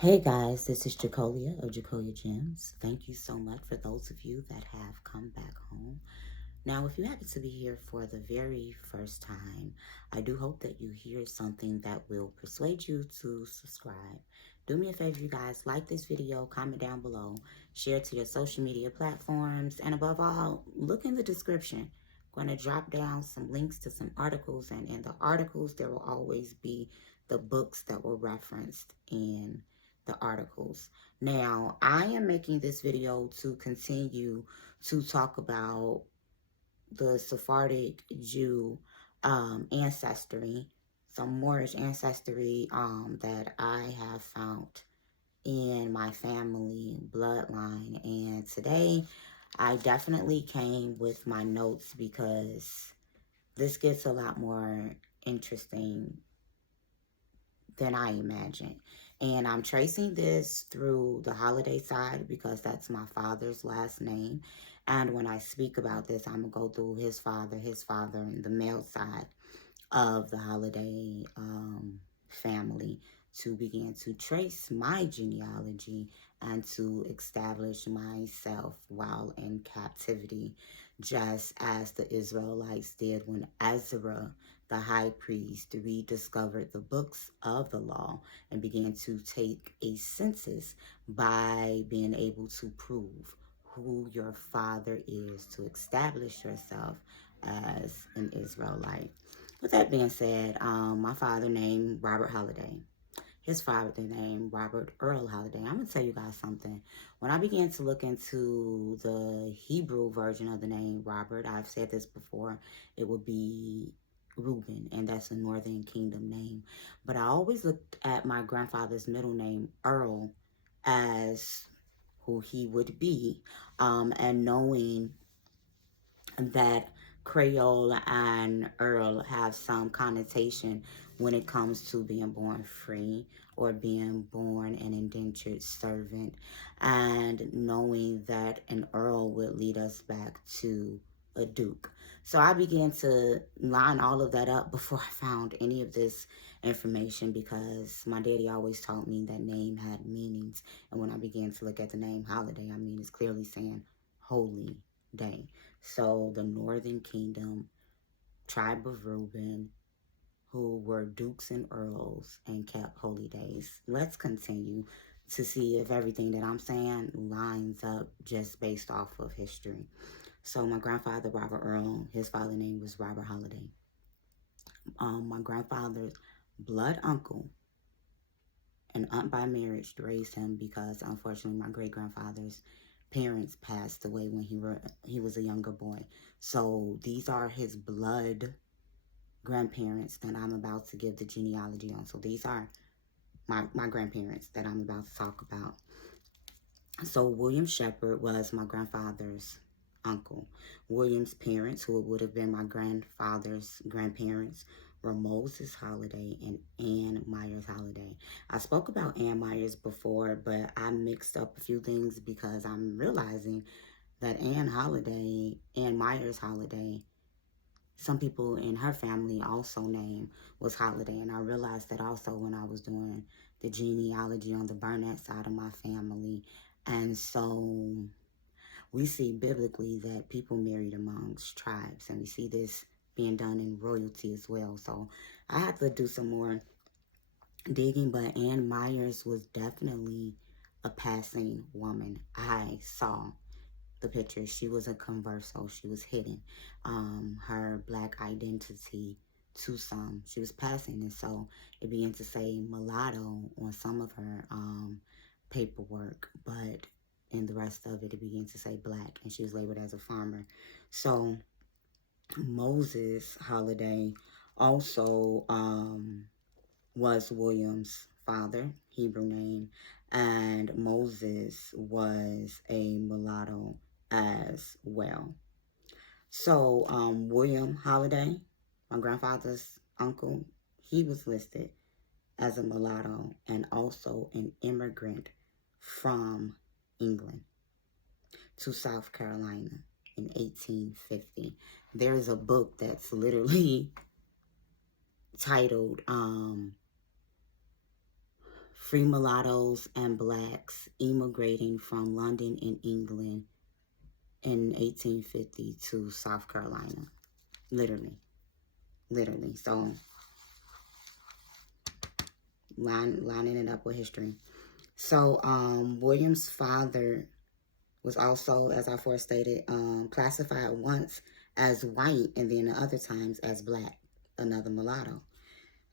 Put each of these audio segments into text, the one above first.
Hey guys, this is Jacolia of Jacolia Gems. Thank you so much for those of you that have come back home. Now, if you happen to be here for the very first time, I do hope that you hear something that will persuade you to subscribe. Do me a favor, you guys, like this video, comment down below, share it to your social media platforms, and above all, look in the description. I'm going to drop down some links to some articles, and in the articles, there will always be the books that were referenced in the articles. Now, I am making this video to continue to talk about the Sephardic Jew ancestry, some Moorish ancestry that I have found in my family bloodline. And today, I definitely came with my notes because this gets a lot more interesting than I imagined. And I'm tracing this through the Holliday side because that's my father's last name. And when I speak about this, I'm going to go through his father, and the male side of the Holliday family to begin to trace my genealogy and to establish myself while in captivity, just as the Israelites did when Ezra, the high priest, rediscovered the books of the law and began to take a census by being able to prove who your father is to establish yourself as an Israelite. With that being said, my father named Robert Holliday. His father named Robert Earl Holliday. I'm going to tell you guys something. When I began to look into the Hebrew version of the name Robert, I've said this before, it would be Reuben, and that's a Northern Kingdom name. But I always looked at my grandfather's middle name, Earl, as who he would be, and knowing that Creole and Earl have some connotation when it comes to being born free or being born an indentured servant, and knowing that an Earl would lead us back to a Duke. So I began to line all of that up before I found any of this information because my daddy always taught me that name had meanings. And when I began to look at the name Holiday, I mean, it's clearly saying holy day. So the Northern Kingdom, tribe of Reuben, who were dukes and earls and kept holy days. Let's continue to see if everything that I'm saying lines up just based off of history. So my grandfather, Robert Earl, his father's name was Robert Holliday. My grandfather's blood uncle, an aunt by marriage, raised him because unfortunately my great-grandfather's parents passed away when he was a younger boy. So these are his blood grandparents that I'm about to give the genealogy on. So these are my grandparents that I'm about to talk about. So William Shepherd was my grandfather's uncle. William's parents, who would have been my grandfather's grandparents, were Moses Holliday and Ann Myers Holliday. I spoke about Ann Myers before, but I mixed up a few things because I'm realizing that Ann Myers Holliday, some people in her family also name was Holliday. And I realized that also when I was doing the genealogy on the Burnett side of my family. And so we see biblically that people married amongst tribes, and we see this being done in royalty as well. So I had to do some more digging, but Ann Myers was definitely a passing woman. I saw the picture. She was a converso. She was hidden her black identity to some. She was passing, and so it began to say mulatto on some of her paperwork, but in the rest of it, it began to say black, and she was labeled as a farmer. So Moses Holliday also was William's father, Hebrew name, and Moses was a mulatto as well. So William Holliday, my grandfather's uncle, he was listed as a mulatto and also an immigrant from England to South Carolina in 1850. There's a book that's literally titled free mulattoes and blacks immigrating from London and England in 1850 to South Carolina. Literally. So, lining it up with history. So, William's father was also, as I first stated, classified once as white and then other times as black, another mulatto.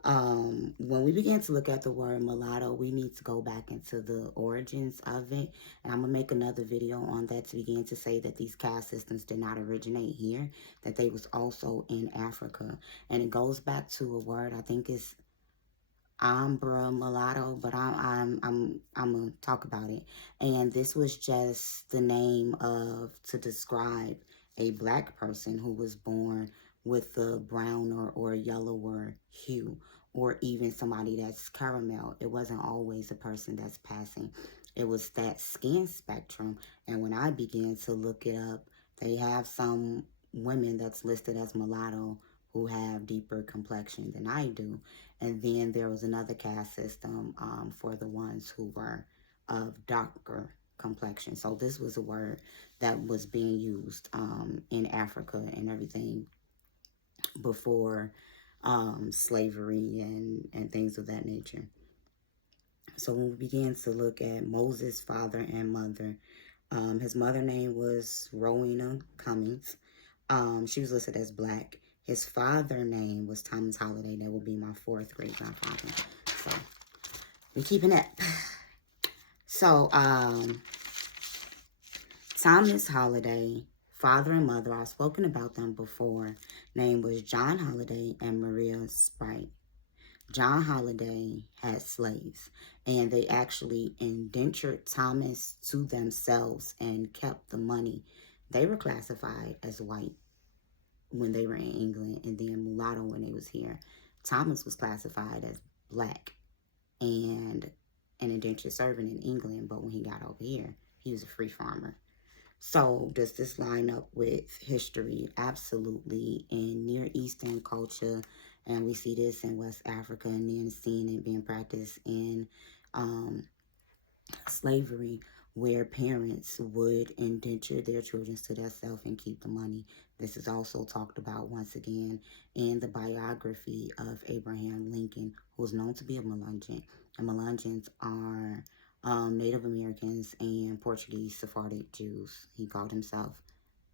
When we begin to look at the word mulatto, we need to go back into the origins of it. And I'm going to make another video on that to begin to say that these caste systems did not originate here, that they was also in Africa. And it goes back to a word, I think it's Ambra mulatto, but I'm gonna talk about it. And this was just the name to describe a black person who was born with a browner or yellower hue, or even somebody that's caramel. It wasn't always a person that's passing. It was that skin spectrum. And when I began to look it up, they have some women that's listed as mulatto who have deeper complexion than I do. And then there was another caste system for the ones who were of darker complexion. So this was a word that was being used in Africa and everything before slavery and things of that nature. So when we began to look at Moses' father and mother, his mother name was Rowena Cummings. She was listed as black. His father name was Thomas Holliday. That will be my fourth great grandfather. So we're keeping it. So Thomas Holliday, father and mother, I've spoken about them before. Name was John Holliday and Maria Sprite. John Holliday had slaves, and they actually indentured Thomas to themselves and kept the money. They were classified as white when they were in England, and then mulatto when they was here. Thomas was classified as black and an indentured servant in England, but when he got over here, he was a free farmer. So does this line up with history? Absolutely. In Near Eastern culture, and we see this in West Africa, and then seeing it being practiced in slavery, where parents would indenture their children to themselves and keep the money. This is also talked about once again in the biography of Abraham Lincoln, who was known to be a Melungeon. And Melungeons are Native Americans and Portuguese Sephardic Jews. He called himself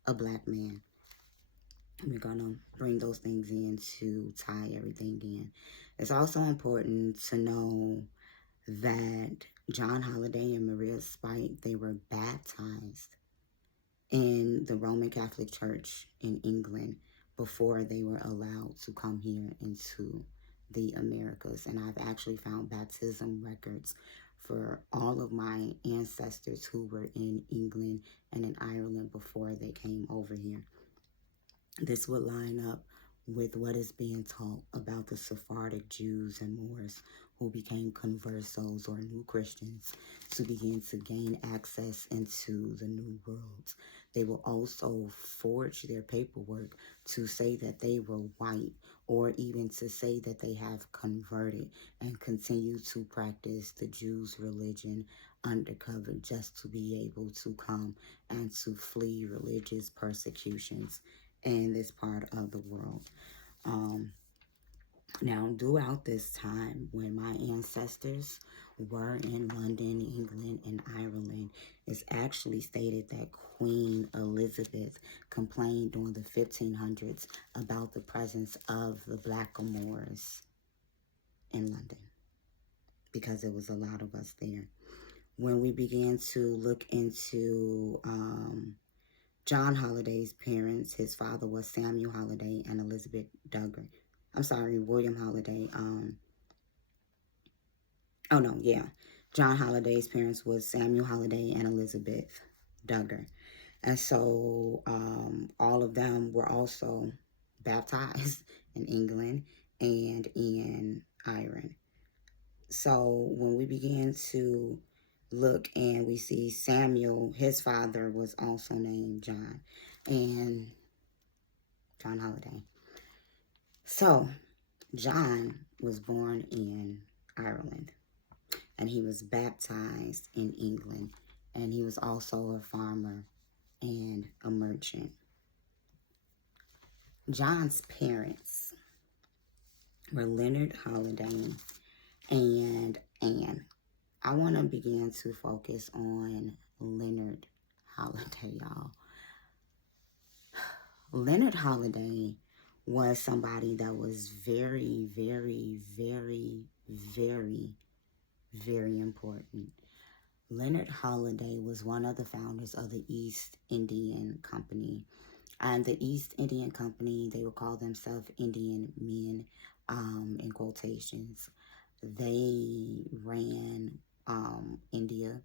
a black man. We're going to bring those things in to tie everything in. It's also important to know that John Holliday and Maria Sprite, they were baptized in the Roman Catholic Church in England before they were allowed to come here into the Americas. And I've actually found baptism records for all of my ancestors who were in England and in Ireland before they came over here. This would line up with what is being taught about the Sephardic Jews and Moors who became conversos or new Christians to begin to gain access into the new world. They will also forge their paperwork to say that they were white, or even to say that they have converted and continue to practice the Jews' religion undercover, just to be able to come and to flee religious persecutions in this part of the world. Now, throughout this time, when my ancestors were in London, England, and Ireland, it's actually stated that Queen Elizabeth complained during the 1500s about the presence of the Blackamoors in London, because there was a lot of us there. When we began to look into John Holliday's parents, his father was Samuel Holliday and Elizabeth Duggar. William Holliday. John Holliday's parents was Samuel Holliday and Elizabeth Duggar. And so all of them were also baptized in England and in Ireland. So when we began to look and we see Samuel, his father was also named John, and John Holliday. So John was born in Ireland, and he was baptized in England, and he was also a farmer and a merchant. John's parents were Leonard Holliday and Anne. I want to begin to focus on Leonard Holliday, y'all. Leonard Holliday was somebody that was very, very, very, very, very important. Leonard Holliday was one of the founders of the East Indian Company. And the East Indian Company, they would call themselves Indian men, in quotations. They ran India.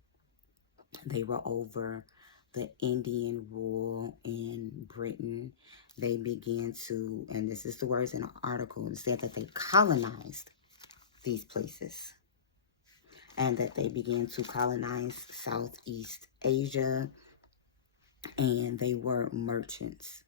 They were over the Indian rule in Britain. They began to, and this is the words in the article, it said that they colonized these places, and that they began to colonize Southeast Asia, and they were merchants.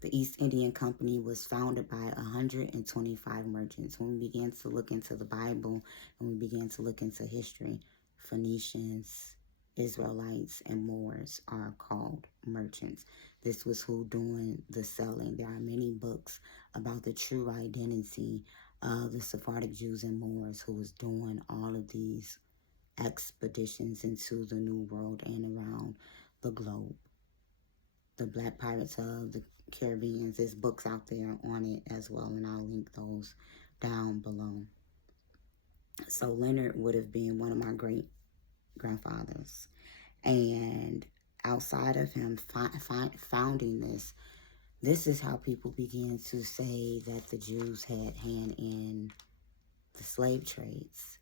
The East Indian Company was founded by 125 merchants. When we began to look into the Bible and we began to look into history, Phoenicians, Israelites, and Moors are called merchants. This was who doing the selling. There are many books about the true identity of the Sephardic Jews and Moors who was doing all of these expeditions into the New World and around the globe. The Black Pirates of the Caribbean, there's books out there on it as well, and I'll link those down below. So Leonard would have been one of my great grandfathers, and outside of him founding this is how people began to say that the Jews had hand in the slave trades.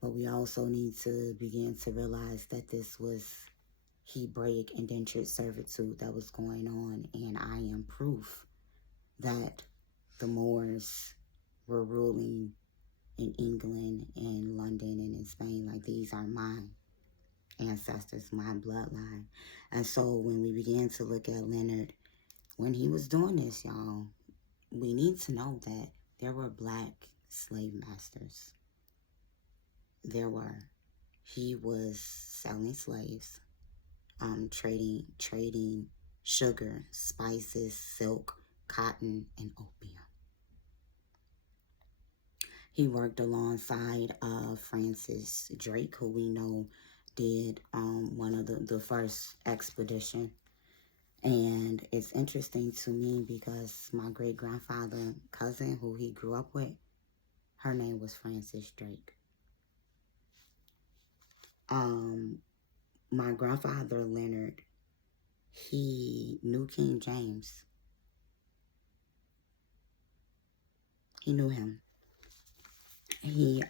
But we also need to begin to realize that this was Hebraic indentured servitude that was going on, and I am proof that the Moors were ruling in England and London and in Spain. Like, these are my ancestors, my bloodline. And so when we began to look at Leonard, when he was doing this, y'all, we need to know that there were black slave masters. He was selling slaves, trading sugar, spices, silk, cotton, and opium. He worked alongside Francis Drake, who we know did one of the first expedition. And it's interesting to me because my great-grandfather cousin, who he grew up with, her name was Francis Drake. My grandfather, Leonard, he knew King James. He knew him. He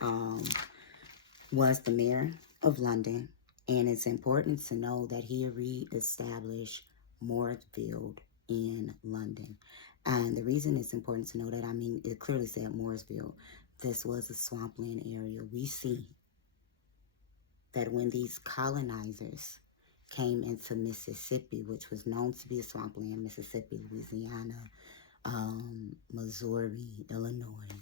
was the mayor of London, and it's important to know that he re-established Moorfield in London. And the reason it's important to know that, I mean, it clearly said Moorfield. This was a swampland area. We see that when these colonizers came into Mississippi, which was known to be a swampland, Mississippi, Louisiana, Missouri, Illinois,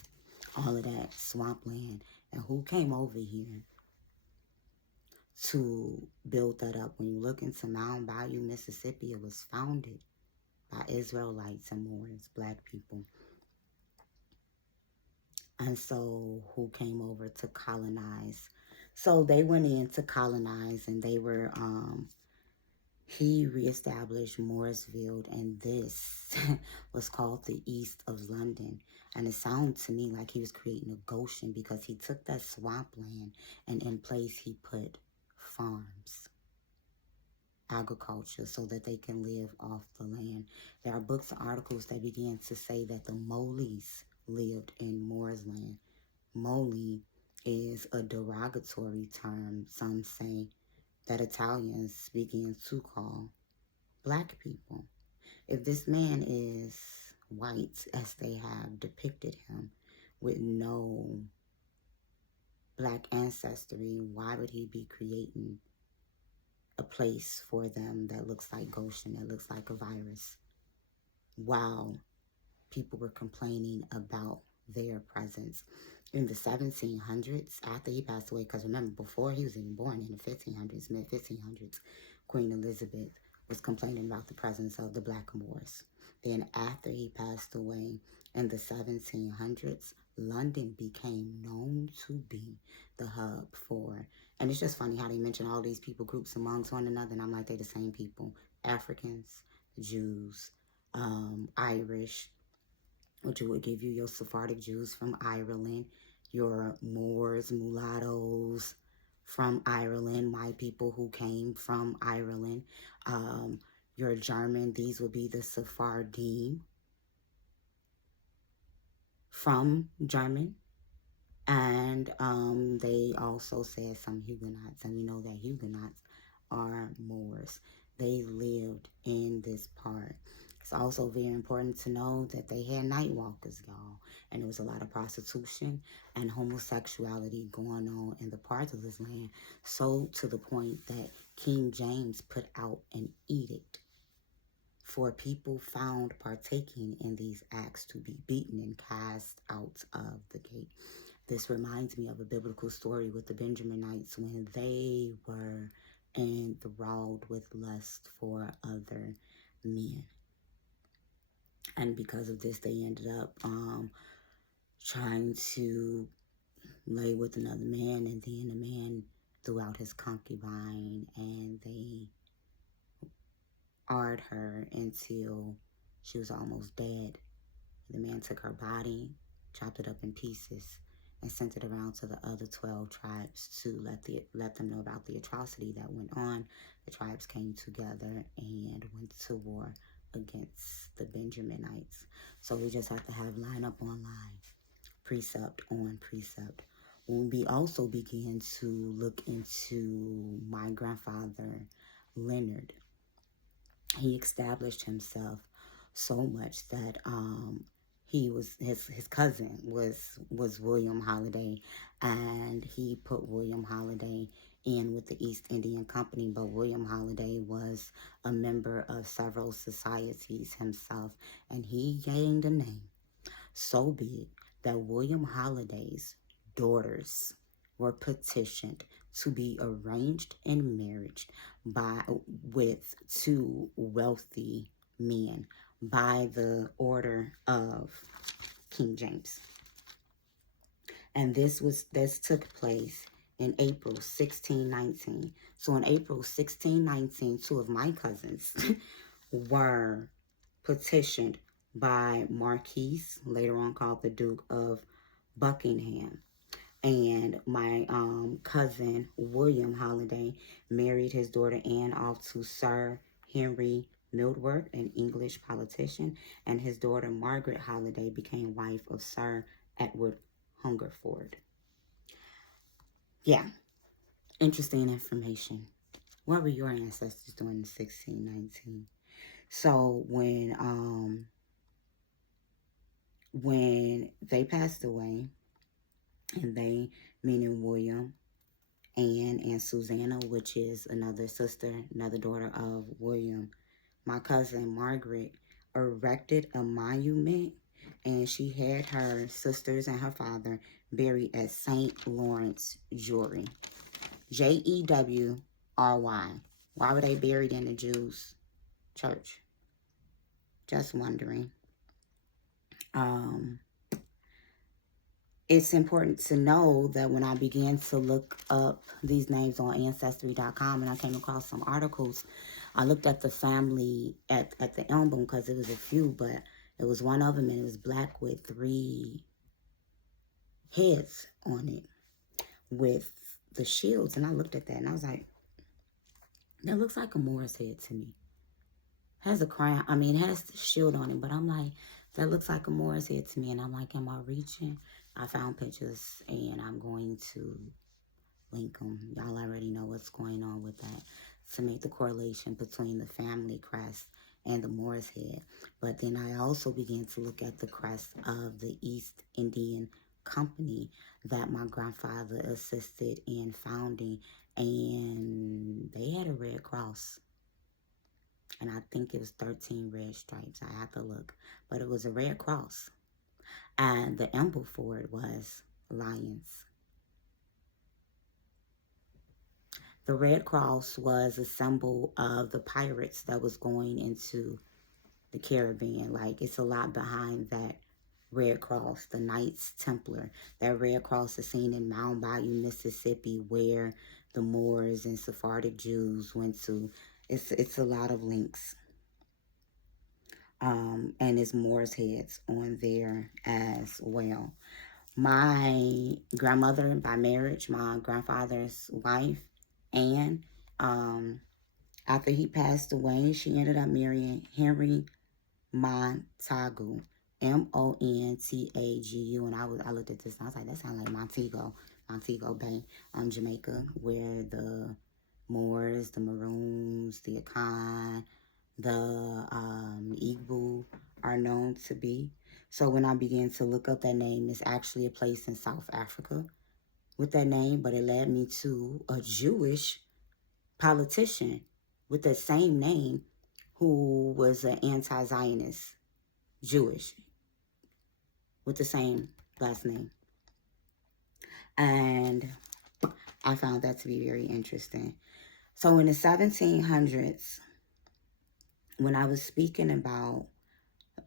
all of that swampland, and who came over here to build that up? When you look into Mound Bayou, Mississippi, it was founded by Israelites and Moors, black people. And so who came over to colonize? So they went in to colonize, and they were, he reestablished Moorsfield, and this was called the East of London. And it sounded to me like he was creating a Goshen, because he took that swampland and in place he put farms, agriculture, so that they can live off the land. There are books and articles that began to say that the Moolies lived in Moors land. Moolie is a derogatory term, some say, that Italians began to call black people. If this man is white, as they have depicted him, with no black ancestry, why would he be creating a place for them that looks like Goshen, that looks like a virus, while people were complaining about their presence? in the 1700s, after he passed away, because remember, before he was even born in the 1500s, mid-1500s, Queen Elizabeth was complaining about the presence of the Blackamoors. Then after he passed away in the 1700s, London became known to be the hub for, and it's just funny how they mention all these people groups amongst one another, and I'm like, they're the same people. Africans, Jews, Irish, which would give you your Sephardic Jews from Ireland, your Moors, Mulattos from Ireland, my people who came from Ireland, your German, these would be the Sephardim from German, and they also said some Huguenots, and we know that Huguenots are Moors. They lived in this part. It's also very important to know that they had night walkers, y'all, and there was a lot of prostitution and homosexuality going on in the parts of this land, so to the point that King James put out an edict for people found partaking in these acts to be beaten and cast out of the gate. This reminds me of a biblical story with the Benjaminites when they were enthralled with lust for other men. And because of this, they ended up trying to lay with another man, and then the man threw out his concubine, and they arred her until she was almost dead. The man took her body, chopped it up in pieces, and sent it around to the other 12 tribes to let them know about the atrocity that went on. The tribes came together and went to war against the Benjaminites. So we just have to have line up on line, precept on precept. When we also begin to look into my grandfather, Leonard, he established himself so much that he was his cousin was William Holliday, and he put William Holliday in with the East Indian Company. But William Holliday was a member of several societies himself, and he gained a name so big that William Holliday's daughters were petitioned to be arranged in marriage with two wealthy men by the order of King James. And this took place in April 1619. So in April 1619, two of my cousins were petitioned by Marquis, later on called the Duke of Buckingham. And my cousin, William Holliday, married his daughter Anne off to Sir Henry Mildworth, an English politician, and his daughter Margaret Holliday became wife of Sir Edward Hungerford. Yeah, interesting information. What were your ancestors doing in 1619? So when they passed away, and they, meaning William, Anne, and Susanna, which is another sister, another daughter of William, my cousin Margaret erected a monument, and she had her sisters and her father buried at St. Lawrence, Jewry. Jewry. Why were they buried in the Jews' church? Just wondering. It's important to know that when I began to look up these names on Ancestry.com and I came across some articles, I looked at the family at the emblem because it was a few, but it was one of them and it was black with 3 heads on it with the shields. And I looked at that and I was like, that looks like a Moor's head to me. It has a crown. I mean, it has the shield on it, but I'm like, that looks like a Moor's head to me. And I'm like, am I reaching? I found pictures and I'm going to link them. Y'all already know what's going on with that to make the correlation between the family crest and the Moor's head. But then I also began to look at the crest of the East Indian Company that my grandfather assisted in founding, and they had a red cross. And I think it was 13 red stripes. I have to look. But it was a red cross. And the emblem for it was lions. The Red Cross was a symbol of the pirates that was going into the Caribbean. Like, it's a lot behind that Red Cross, the Knights Templar. That Red Cross is seen in Mound Bayou, Mississippi, where the Moors and Sephardic Jews went to. It's a lot of links. And it's Moors heads on there as well. My grandmother, by marriage, my grandfather's wife, Anne, after he passed away, she ended up marrying Henry Montagu, Montagu. And I looked at this and I was like, that sounds like Montego Bay, Jamaica, where the Moors, the Maroons, the Akan, the Igbo are known to be. So when I began to look up that name, it's actually a place in South Africa with that name, but it led me to a Jewish politician with the same name who was an anti-Zionist Jewish with the same last name. And I found that to be very interesting. So in the 1700s, when I was speaking about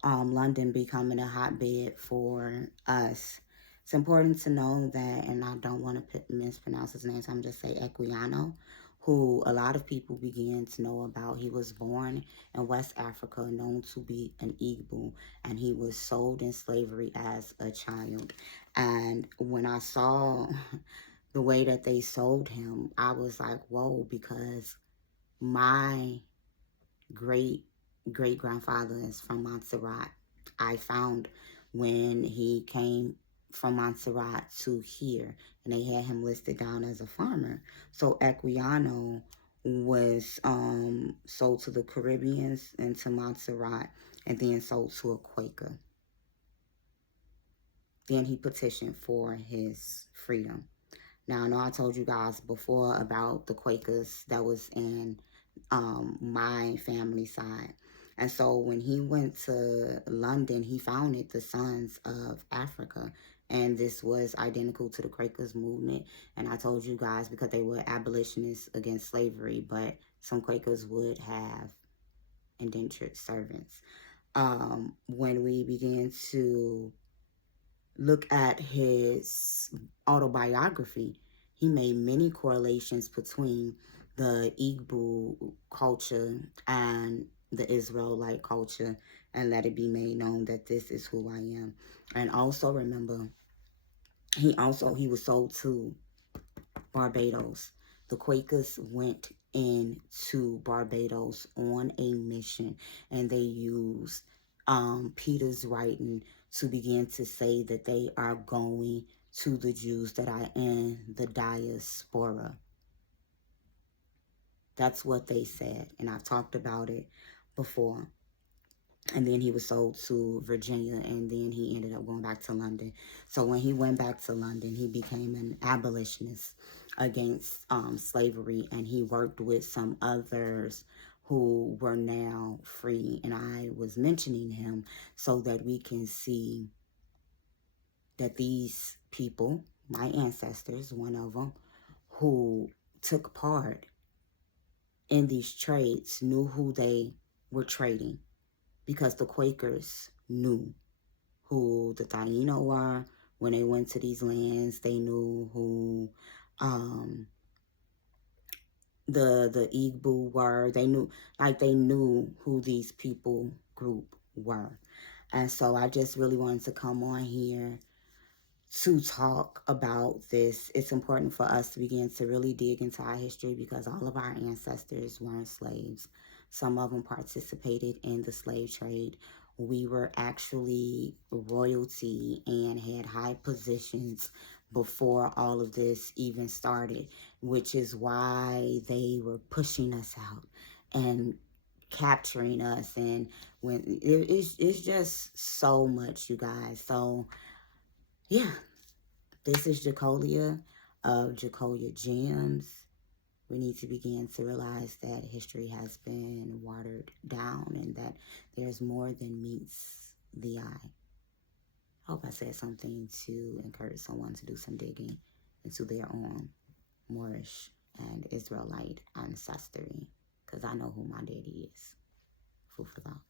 London becoming a hotbed for us, it's important to know that, and I don't want to mispronounce his name, so I'm just say Equiano, who a lot of people began to know about. He was born in West Africa, known to be an Igbo, and he was sold in slavery as a child. And when I saw the way that they sold him, I was like, whoa, because my great-grandfather is from Montserrat. I found when he came from Montserrat to here, and they had him listed down as a farmer. So Equiano was sold to the Caribbeans and to Montserrat, and then sold to a Quaker. Then he petitioned for his freedom. Now, I know I told you guys before about the Quakers that was in my family side. And so when he went to London, he founded the Sons of Africa. And this was identical to the Quakers movement. And I told you guys because they were abolitionists against slavery, but some Quakers would have indentured servants. When we began to look at his autobiography, he made many correlations between the Igbo culture and the Israelite culture, and let it be made known that this is who I am. And also remember, he was sold to Barbados. The Quakers went into Barbados on a mission, and they used Peter's writing to begin to say that they are going to the Jews that are in the diaspora. That's what they said, and I've talked about it before. And then he was sold to Virginia, and then he ended up going back to London. So when he went back to London, he became an abolitionist against slavery, and he worked with some others who were now free. And I was mentioning him so that we can see that these people, my ancestors, one of them, who took part in these trades, knew who they were trading. Because the Quakers knew who the Taino were. When they went to these lands, they knew who the Igbo were. They knew who these people group were. And so I just really wanted to come on here to talk about this. It's important for us to begin to really dig into our history because all of our ancestors weren't slaves. Some of them participated in the slave trade. We were actually royalty and had high positions before all of this even started, which is why they were pushing us out and capturing us. And when it's just so much, you guys. So yeah, this is Jacolia of Jacolia Gems. We need to begin to realize that history has been watered down and that there's more than meets the eye. I hope I said something to encourage someone to do some digging into their own Moorish and Israelite ancestry, because I know who my daddy is. Food for thought.